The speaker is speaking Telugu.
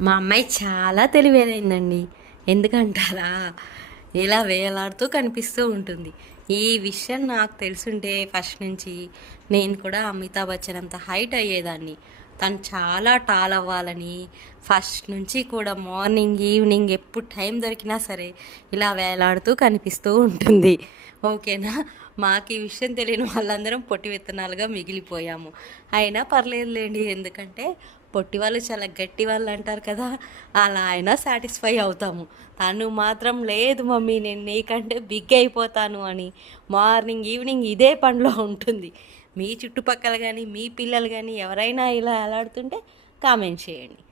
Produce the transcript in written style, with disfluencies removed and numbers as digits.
మా అమ్మాయి చాలా తెలివైందండి. ఎందుకంటారా? ఇలా వేలాడుతూ కనిపిస్తూ ఉంటుంది. ఈ విషయం నాకు తెలుసుంటే ఫస్ట్ నుంచి నేను కూడా అమితాబ్ బచ్చన్ అంత హైట్ అయ్యేదాన్ని. తను చాలా టాల్ అవ్వాలని ఫస్ట్ నుంచి కూడా మార్నింగ్, ఈవినింగ్ ఎప్పుడు టైం దొరికినా సరే ఇలా వేలాడుతూ కనిపిస్తూ ఉంటుంది. ఓకేనా? మాకు ఈ విషయం తెలియని వాళ్ళందరం పొట్టి విత్తనాలుగా మిగిలిపోయాము. అయినా పర్లేదులేండి. ఎందుకంటే పొట్టి వాళ్ళు చాలా గట్టి వాళ్ళు అంటారు కదా, అలా అయినా సాటిస్ఫై అవుతాము. తను మాత్రం లేదు మమ్మీ, నేను నీకంటే బిగ్ అయిపోతాను అని మార్నింగ్ ఈవినింగ్ ఇదే పనిలో ఉంటుంది. మీ చుట్టుపక్కల కానీ మీ పిల్లలు కానీ ఎవరైనా ఇలా అలాడుతుంటే కామెంట్ చేయండి.